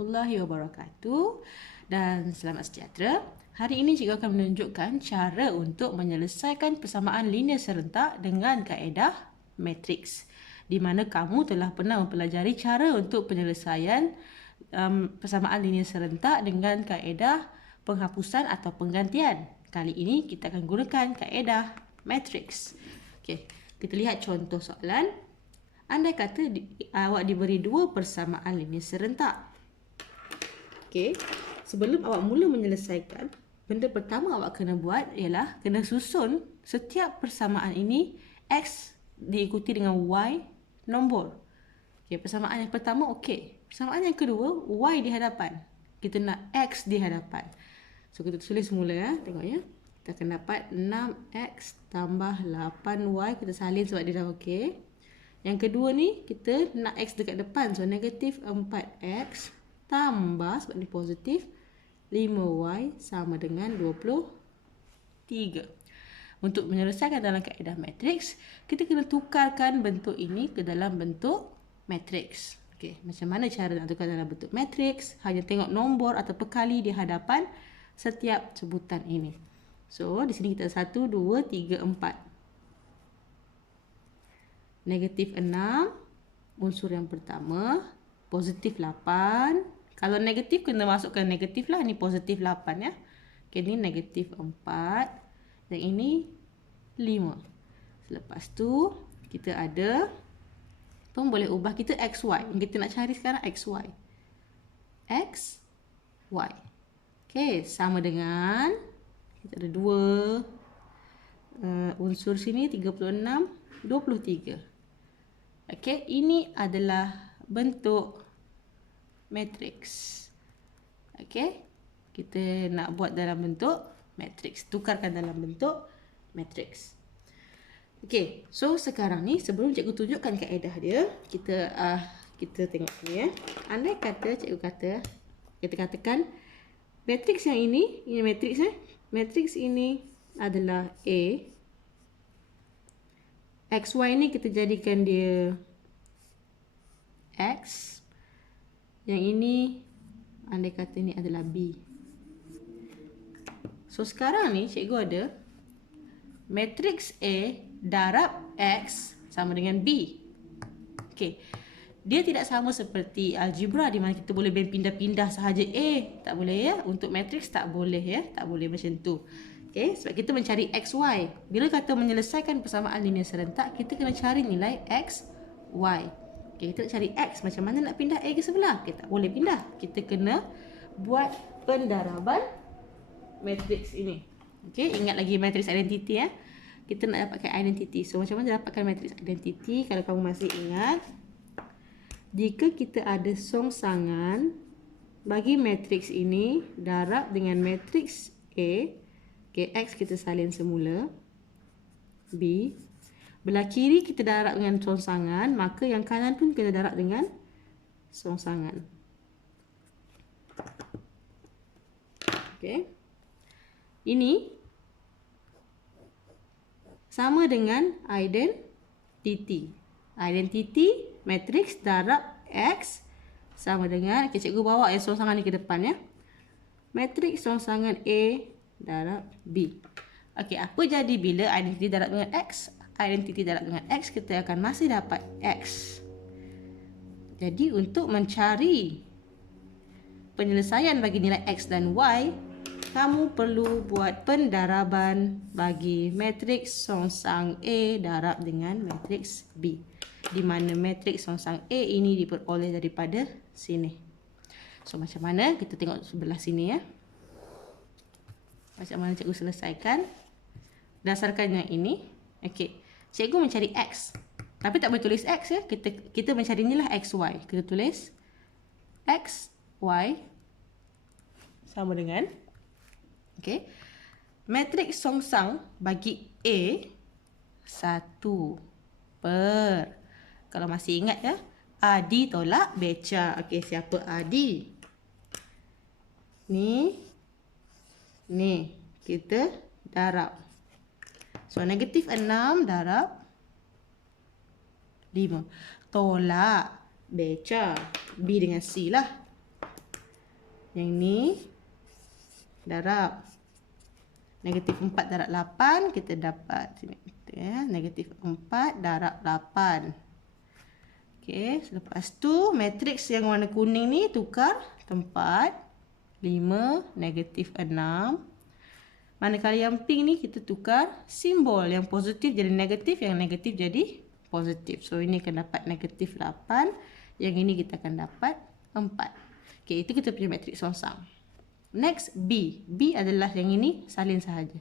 warahmatullahi wabarakatuh dan selamat sejahtera. Hari ini cikgu akan menunjukkan cara untuk menyelesaikan persamaan linear serentak dengan kaedah matriks, di mana kamu telah pernah mempelajari cara untuk penyelesaian persamaan linear serentak dengan kaedah penghapusan atau penggantian. Kali ini kita akan gunakan kaedah matriks. Okey, kita lihat contoh soalan. Andai kata awak diberi dua persamaan linear serentak. Okey, sebelum awak mula menyelesaikan, benda pertama awak kena buat ialah kena susun setiap persamaan ini X diikuti dengan Y nombor. Okey, persamaan yang pertama okey. Persamaan yang kedua, Y di hadapan. Kita nak X di hadapan. So, kita tulis semula ya. Tengok ya. Kita akan dapat 6X tambah 8Y. Kita salin sebab dia dah okey. Yang kedua ni, kita nak X dekat depan. So, negatif 4X tambah, sebab ni positif, 5Y sama dengan 23. Untuk menyelesaikan dalam kaedah matriks, kita kena tukarkan bentuk ini ke dalam bentuk matriks. Okey, macam mana cara nak tukar dalam bentuk matriks? Hanya tengok nombor atau perkali di hadapan setiap sebutan ini. So, di sini kita ada 1, 2, 3, 4. Negatif 6, unsur yang pertama. Positif 8. Kalau negatif, kena masukkan negatif lah. Ini positif 8 ya. Okay, ini negatif 4. Dan ini 5. Selepas tu, kita ada, pun boleh ubah kita XY. Yang kita nak cari sekarang XY. XY. Okay, sama dengan, kita ada 2 unsur sini, 36, 23. Okey, ini adalah bentuk matriks. Okey, kita nak buat dalam bentuk matriks. Tukarkan dalam bentuk matriks. Okey, so sekarang ni sebelum cikgu tunjukkan kaedah dia, kita tengok ni ya. Andai kata cikgu kita katakan matriks yang ini matriks matriks ini adalah A. XY ni kita jadikan dia X. Yang ini andai kata ni adalah B. So sekarang ni cikgu ada matriks A darab X sama dengan B. Okey. Dia tidak sama seperti algebra di mana kita boleh pindah-pindah sahaja A. Tak boleh ya. Untuk matriks tak boleh ya. Tak boleh macam tu. Okay, sebab kita mencari XY. Bila kata menyelesaikan persamaan linear serentak, kita kena cari nilai X, Y. Okay, kita nak cari X. Macam mana nak pindah A ke sebelah? Okay, tak boleh pindah. Kita kena buat pendaraban matriks ini. Okay, ingat lagi matriks identity ya. Kita nak dapatkan identity. So, macam mana dapatkan matriks identity? Kalau kamu masih ingat, jika kita ada songsangan bagi matriks ini darab dengan matriks A. Okay, X kita salin semula. B. Belah kiri kita darab dengan songsangan, maka yang kanan pun kena darab dengan songsangan. Okay. Ini sama dengan identity. Identity matriks darab X sama dengan, okay, cikgu bawa songsangan ni ke depan ya. Matriks songsangan A darab B. Okey, apa jadi bila identity darab dengan X? Identity darab dengan X, kita akan masih dapat X. Jadi, untuk mencari penyelesaian bagi nilai X dan Y, kamu perlu buat pendaraban bagi matriks songsang A darab dengan matriks B. Di mana matriks songsang A ini diperoleh daripada sini. So, macam mana? Kita tengok sebelah sini ya. Macam mana cikgu selesaikan berdasarkan yang ini. Okey, cikgu mencari X, tapi tak boleh tulis X ya. Kita mencari nilai XY. Kita tulis XY sama dengan, okey, matriks songsang bagi A 1 per, kalau masih ingat ya, Adi tolak beca. Okey, siapa Adi? Ni kita darab. So, negatif 6 darab 5. Tolak beca. B dengan C lah. Yang ini darab negatif 4 darab 8, kita dapat negatif 4 darab 8. Okey, selepas tu matriks yang warna kuning ni tukar tempat. 5, negatif 6. Manakala yang pink ni kita tukar simbol, yang positif jadi negatif, yang negatif jadi positif. So ini akan dapat negatif 8, yang ini kita akan dapat 4. Okey, itu kita punya matriks songsang. Next, B. B adalah yang ini salin sahaja.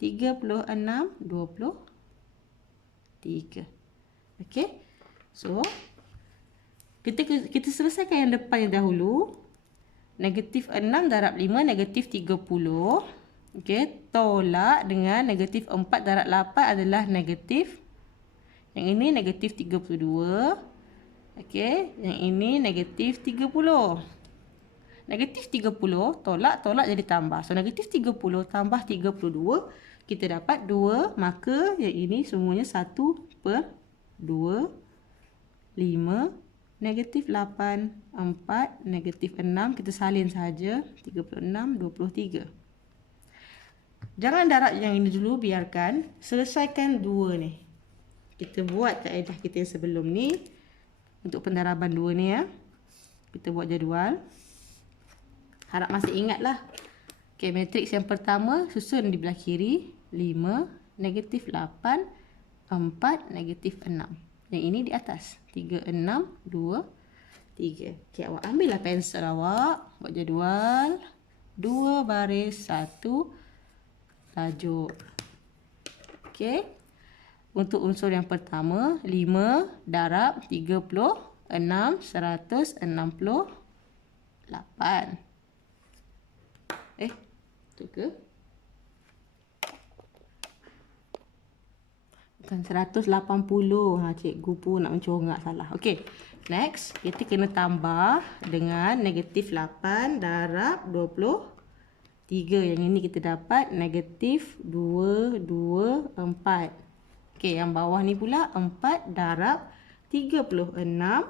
36, 23. Okey. So kita selesaikan yang depan yang dahulu. Negatif 6 darab 5 negatif 30. Okey, tolak dengan negatif 4 darab 8 adalah negatif. Yang ini negatif 32. Okey, yang ini negatif 30. Negatif 30 tolak jadi tambah. So negatif 30 tambah 32, kita dapat 2. Maka yang ini semuanya 1/2. 5, negatif 8, 4, negatif 6. Kita salin sahaja. 36, 23. Jangan darab yang ini dulu, biarkan. Selesaikan 2 ni. Kita buat kaedah kita yang sebelum ni. Untuk pendaraban 2 ni ya. Kita buat jadual. Harap masih ingat lah. Okay, matriks yang pertama susun di belah kiri. 5, negatif 8, 4, negatif 6. Yang ini di atas. 3, 6, 2, 3. Okay, awak ambillah pensel awak. Buat jadual. 2 baris, 1 tajuk. Okay. Untuk unsur yang pertama, 5 darab 36, 168. Itu ke? Bukan 180. Cikgu pun nak mencongak salah. Okey. Next, kita kena tambah dengan negatif 8 darab 23. Yang ini kita dapat negatif 2, 2, 4. Okey, yang bawah ni pula 4 darab 36.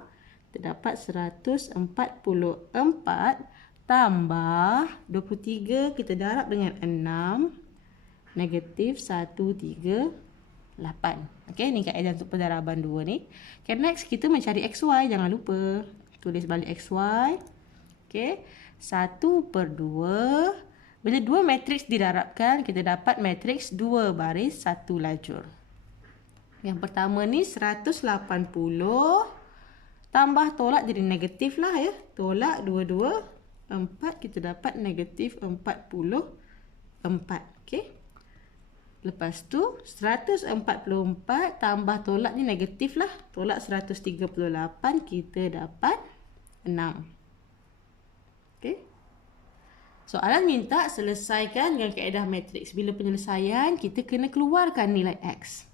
Terdapat 144 tambah 23, kita darab dengan 6, negatif 138. Okey, ni kaedah untuk pendaraban 2 ni. Okay, next kita mencari XY, jangan lupa tulis balik XY. Okey, 1/2. Bila 2 matriks didarabkan, kita dapat matriks 2 baris 1 lajur. Yang pertama ni 180 tambah tolak jadi negatif lah ya. Tolak 2, 2, 4, kita dapat negatif 44. Okey. Lepas tu 144 tambah tolak ni negatif lah. Tolak 138, kita dapat 6. Okey. Soalan minta selesaikan dengan kaedah matriks. Bila penyelesaian, kita kena keluarkan nilai X.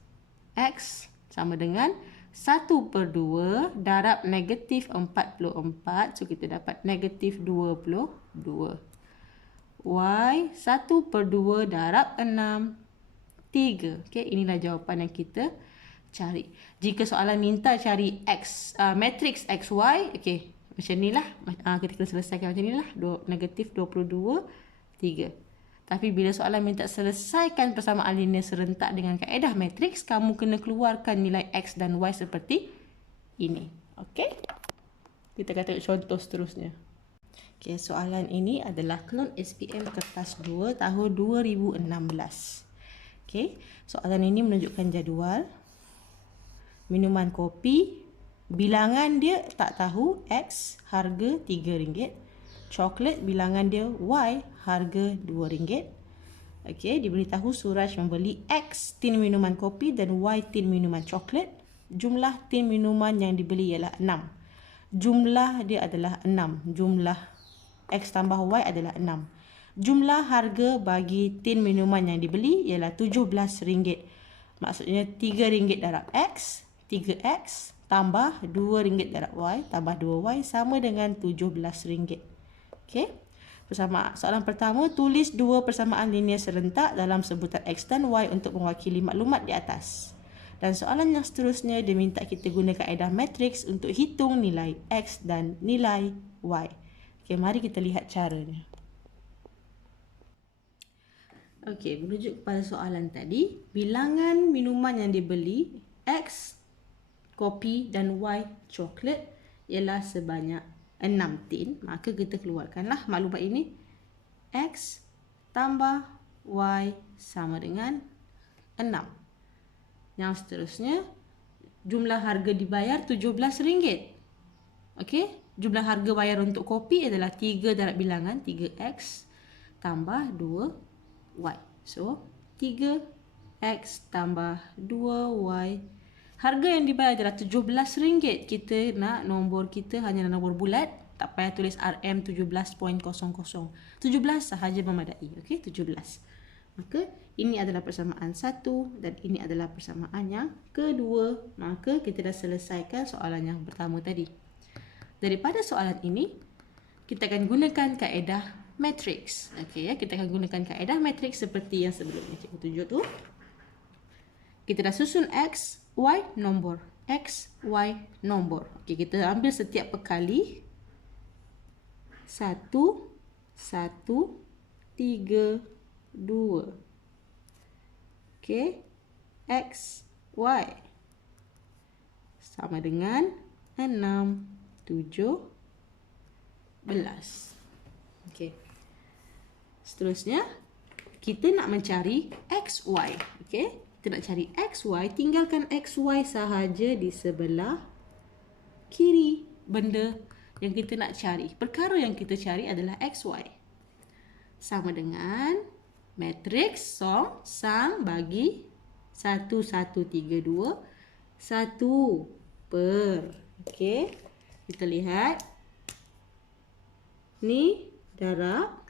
X sama dengan 1/2 darab negatif 44. So kita dapat negatif 22. Y 1/2 darab 6. 3. Okay, inilah jawapan yang kita cari. Jika soalan minta cari X, matriks XY, okay, macam ni lah. Kita kena selesaikan macam ni lah. Negatif 22, 3. Tapi bila soalan minta selesaikan persamaan linear serentak dengan kaedah matriks, kamu kena keluarkan nilai X dan Y seperti ini. Okey? Kita akan tengok contoh seterusnya. Okey, soalan ini adalah klon SPM kertas 2 tahun 2016. Okey, soalan ini menunjukkan jadual. Minuman kopi, bilangan dia tak tahu, X harga RM3. Coklat bilangan dia Y harga RM2. Okey, diberitahu Suraj membeli X tin minuman kopi dan Y tin minuman coklat. Jumlah tin minuman yang dibeli ialah 6. Jumlah dia adalah 6. Jumlah X tambah Y adalah 6. Jumlah harga bagi tin minuman yang dibeli ialah RM17. Maksudnya RM3 darab X, 3X tambah RM2 darab Y tambah 2Y sama dengan RM17. Okey. Soalan pertama, tulis 2 persamaan linear serentak dalam sebutan X dan Y untuk mewakili maklumat di atas. Dan soalan yang seterusnya, dia minta kita guna kaedah matriks untuk hitung nilai X dan nilai Y. Okey, mari kita lihat caranya. Okey, merujuk kepada soalan tadi, bilangan minuman yang dibeli X kopi dan Y coklat ialah sebanyak 6 tin. Maka kita keluarkanlah maklumat ini. X tambah Y sama dengan 6. Yang seterusnya, jumlah harga dibayar RM17. Okey, jumlah harga bayar untuk kopi adalah 3 darab bilangan 3X tambah 2Y. So, 3X tambah 2Y. Harga yang dibayar adalah RM17. Kita nak nombor kita hanya nombor bulat. Tak payah tulis RM 17.00. 17 sahaja memadai. Okey, 17. Maka ini adalah persamaan 1 dan ini adalah persamaan yang kedua. Maka kita dah selesaikan soalan yang pertama tadi. Daripada soalan ini, kita akan gunakan kaedah matriks. Okey ya, kita akan gunakan kaedah matriks seperti yang sebelumnya cikgu tunjuk tu. Kita dah susun X, Y, nombor. X, Y, nombor. Okey, kita ambil setiap perkali 1, 1, 3, 2. Okey, X, Y sama dengan 6, 17. Okey. Seterusnya, kita nak mencari XY. Okey, kita nak cari XY, tinggalkan XY sahaja di sebelah kiri. Benda yang kita nak cari, perkara yang kita cari adalah XY. Sama dengan matriks sang bagi 1, 1, 3, 2, 1 per. Okey, kita lihat. Ni darab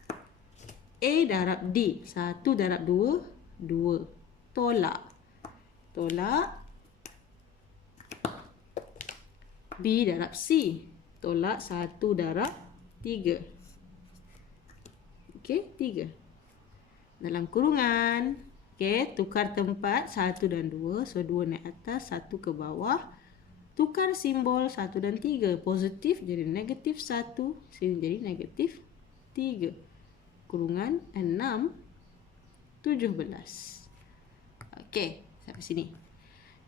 A darab D. 1 darab 2, 2. Tolak. Tolak. B darab C. Tolak 1 darab 3. Okey, 3. Dalam kurungan. Okey, tukar tempat 1 dan 2. So, 2 naik atas, 1 ke bawah. Tukar simbol 1 dan 3. Positif jadi negatif 1. Sini jadi negatif 3. Kurungan 6, 17. Okey, sampai sini.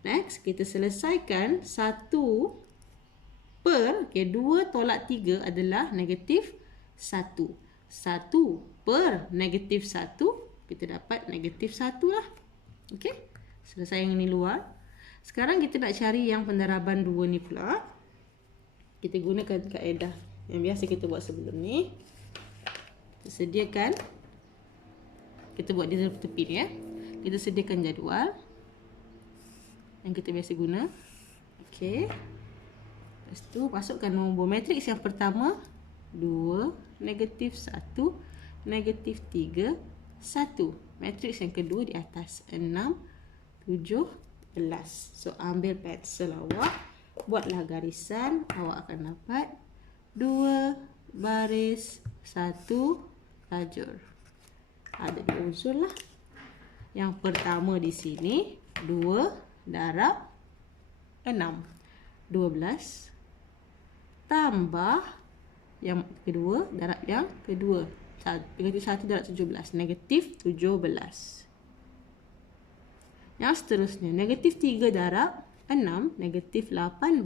Next, kita selesaikan 1 per, okey, 2 tolak 3 adalah negatif 1. 1 per negatif 1, kita dapat negatif 1 lah. Okey, selesai yang ini luar. Sekarang kita nak cari yang pendaraban 2 ni pula. Kita gunakan kaedah yang biasa kita buat sebelum ni. Kita sediakan. Kita buat di tepi ni ya. Kita sediakan jadual yang kita biasa guna. Okey. Lepas tu masukkan nombor matriks yang pertama 2, negatif 1, negatif 3, 1. Matriks yang kedua di atas 6, 17. So, ambil pensel awak, buatlah garisan. Awak akan dapat 2 baris 1 lajur. Ada 2 unsur lah. Yang pertama di sini 2 darab 6, 12 tambah yang kedua darab yang kedua, negatif 1 darab 17, negatif 17. Yang seterusnya, negatif 3 darab 6, negatif 18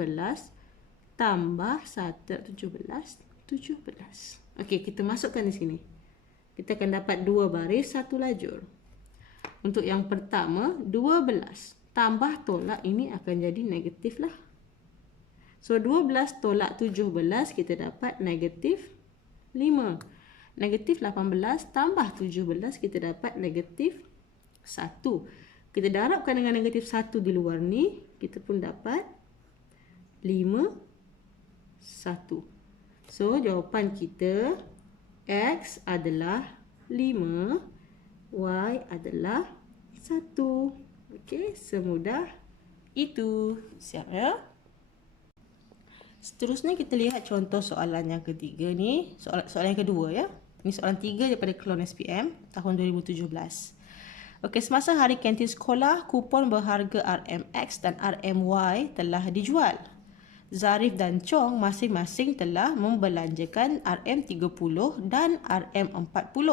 tambah 1 darab 17, 17. Okey, kita masukkan di sini. Kita akan dapat 2 baris 1 lajur. Untuk yang pertama, 12 tambah tolak ini akan jadi negatif lah. So, 12 tolak 17 kita dapat negatif 5. Negatif 18 tambah 17 kita dapat negatif 1. Kita darabkan dengan negatif 1 di luar ni, kita pun dapat 5, 1. So, jawapan kita X adalah 5, Y adalah 1. Okey, semudah itu. Siap ya? Seterusnya kita lihat contoh soalan yang ketiga ni. Soalan yang kedua ya. Ini soalan 3 daripada Kelon SPM tahun 2017. Okey, semasa hari kantin sekolah, kupon berharga RMX dan RMY telah dijual. Zarif dan Chong masing-masing telah membelanjakan RM30 dan RM40.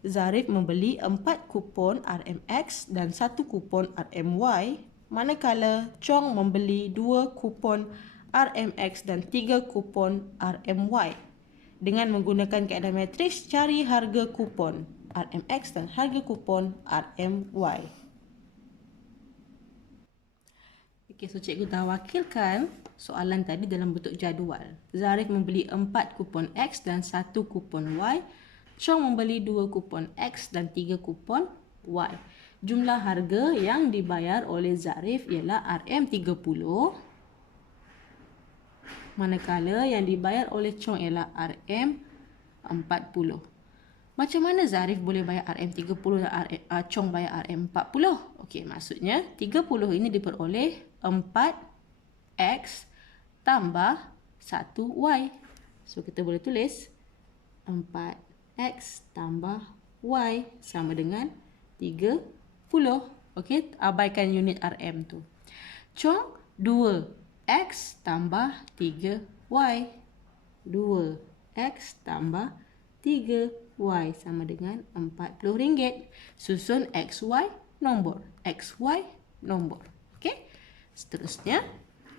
Zarif membeli 4 kupon RMX dan 1 kupon RMY, manakala Chong membeli 2 kupon RMX dan 3 kupon RMY. Dengan menggunakan kaedah matriks, cari harga kupon RMX dan harga kupon RMY. Okey, so cikgu dah wakilkan soalan tadi dalam bentuk jadual. Zarif membeli 4 kupon X dan 1 kupon Y. Chong membeli 2 kupon X dan 3 kupon Y. Jumlah harga yang dibayar oleh Zarif ialah RM30. Manakala yang dibayar oleh Chong ialah RM40. Macam mana Zarif boleh bayar RM30 dan Chong bayar RM40? Okey, maksudnya 30 ini diperoleh 4X tambah 1Y. So, kita boleh tulis 4X tambah Y sama dengan 30. Okey, abaikan unit RM tu. Chong 2X tambah 3Y. 2X tambah 3Y sama dengan RM40. Susun XY nombor. XY nombor. Okey. Seterusnya,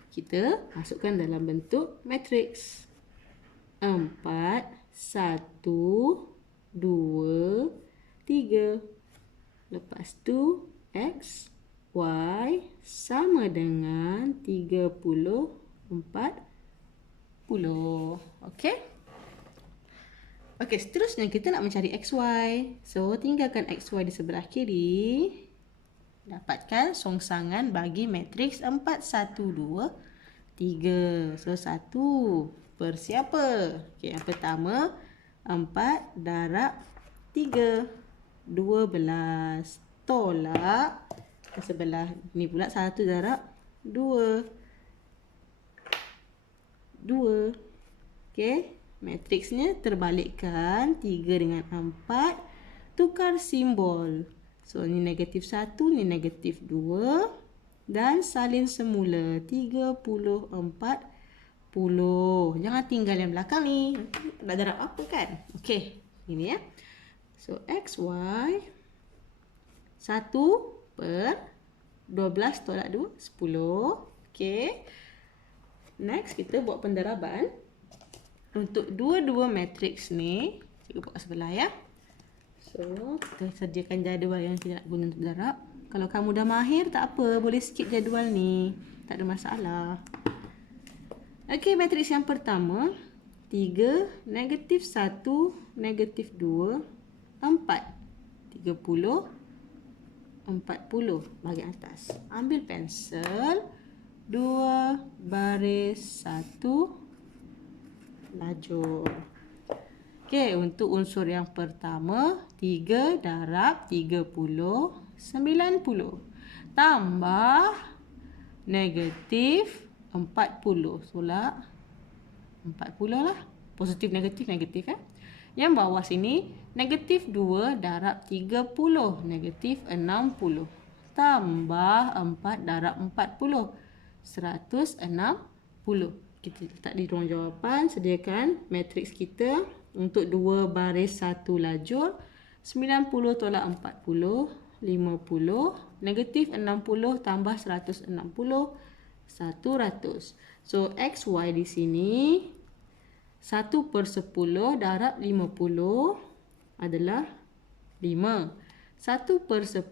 kita masukkan dalam bentuk matriks. 4, 1, 2, 3. Lepas tu, X, Y sama dengan 30, 40. Okey. Okey, seterusnya kita nak mencari XY. So, tinggalkan XY di sebelah kiri. Dapatkan songsangan bagi matriks 4, 1, 2, 3. So, 1 per siapa? Okey, yang pertama 4 darab 3. 12 tolak ke sebelah ni pula 1 darab 2. 2. Okey, matriksnya terbalikkan 3 dengan 4, tukar simbol. So, ni negatif 1, ni negatif 2 dan salin semula 30, 40. Jangan tinggal yang belakang ni. Nak darab apa kan? Okey, ini ya. So, XY 1 per 12 tolak 2, 10. Okey. Next, kita buat pendaraban. Untuk dua-dua matriks ni, cikgu buat sebelah ya. So, kita sediakan jadual yang kita nak guna untuk darab. Kalau kamu dah mahir, tak apa. Boleh skip jadual ni. Tak ada masalah. Okey, matriks yang pertama. 3, negatif 1, negatif 2, 4. 30, 40 bahagian atas. Ambil pensel. 2 baris 1 lajur. Okey, untuk unsur yang pertama, 3 darab 30, 90. Tambah negatif 40. Tolak 40 lah. Positif, negatif, negatif ya. Yang bawah sini, negatif 2 darab 30, negatif 60. Tambah 4 darab 40, 160. Kita letak di ruang jawapan, sediakan matriks kita. Untuk 2 baris 1 lajur, 90 tolak 40, 50. Negatif 60 tambah 160, 100. So, XY di sini 1 per 10 darab 50 adalah 5. 1 per 10